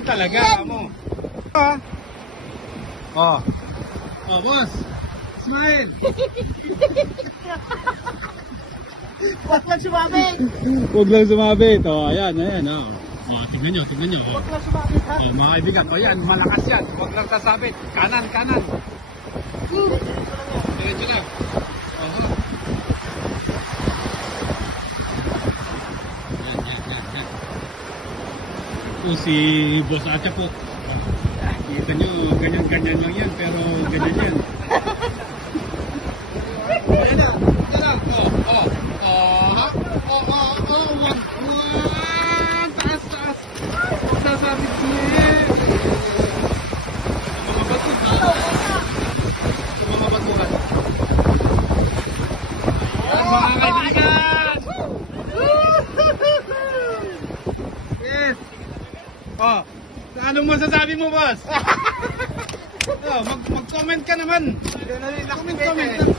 Ganyan talaga mo. Oh. Oh, boss. Smile. Huwag lang sumabit. Huwag lang sumabit. Oh, ayan, ayan. Oh. Oh, tignan nyo, tignan nyo. Oh. Huwag lang sumabit ha. Oh, mga kaibigan. Oh, yan, malakas yan. Huwag lang sasabit. Kanan, kanan. Diretso lang. Oh. Yan. Ito si Boss Acha po. Kita nyo, ganyan-ganyan lang yan, pero ganyan yan. Ayan na, ayan na. Taas. Sasabit niya. Mga baturan. Ayan, mga kaibigan. Yes. Oh, anong masasabi mo, boss? Oh, mag-comment ka naman. Comment.